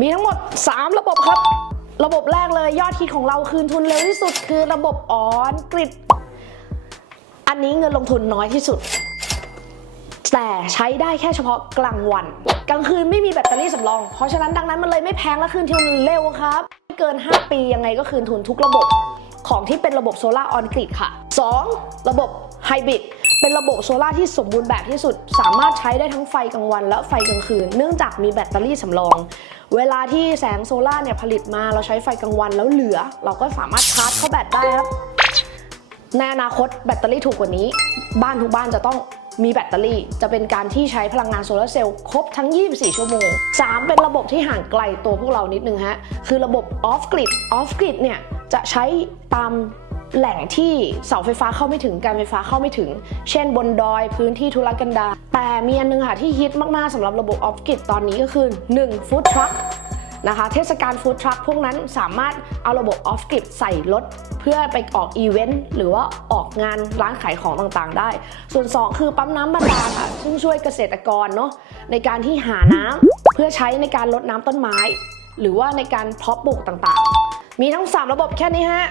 มีทั้งหมด 3 ระบบครับ ระบบแรกเลยยอดฮิตของเราคืนทุนเร็วที่สุด คือระบบออนกริดอันนี้เงินลงทุนน้อยที่สุด แต่ใช้ได้แค่เฉพาะกลางวัน กลางคืนไม่มีแบตเตอรี่สำรอง เพราะฉะนั้นดังนั้นมันเลยไม่แพงและคืนทุนเร็วครับ เกิน 5 ปียังไงก็คืนทุนทุกระบบของที่เป็นระบบโซลาร์ออนกริดค่ะ 2. ระบบไฮบริดเป็นระบบโซลาร์ที่สมบูรณ์แบบที่สุด สามารถใช้ได้ทั้งไฟกลางวันและไฟกลางคืน เนื่องจากมีแบตเตอรี่สำรอง เวลาที่แสงโซลาเนี่ยผลิตมาเราใช้ไฟกลางวันแล้วเหลือ เราก็สามารถชาร์จเข้าแบตได้ครับ ในอนาคตแบตเตอรี่ถูกกว่านี้ บ้านทุกบ้านจะต้องมีแบตเตอรี่ จะเป็นการที่ใช้พลังงานโซลาร์เซลล์ครบทั้ง 24 ชั่วโมง 3 เป็นระบบที่ห่างไกลตัวพวกเรานิดนึงฮะ คือระบบ off grid off grid เนี่ยจะใช้ตาม แหล่งที่เสาไฟฟ้าเข้าไม่ถึงการไฟฟ้าเข้าไม่ถึง เช่นบนดอยพื้นที่ทุรกันดารแต่มีอันนึงค่ะที่ฮิตมากๆสำหรับระบบ off grid ตอนนี้ก็คือ1 food truck นะคะเทศกาลฟู้ดทรัคพวกนั้นสามารถเอาระบบออฟกริดใส่รถ เพื่อไปออกอีเวนต์หรือว่าออกงานร้านขายของต่างๆ ได้ ส่วน 2 คือปั๊มน้ำบาดาลค่ะซึ่งช่วยเกษตรกรเนาะในการที่หาน้ำเพื่อใช้ในการลดน้ำต้นไม้ หรือว่าในการเพาะปลูกต่างๆ มีทั้ง 3 ระบบแค่นี้ฮะ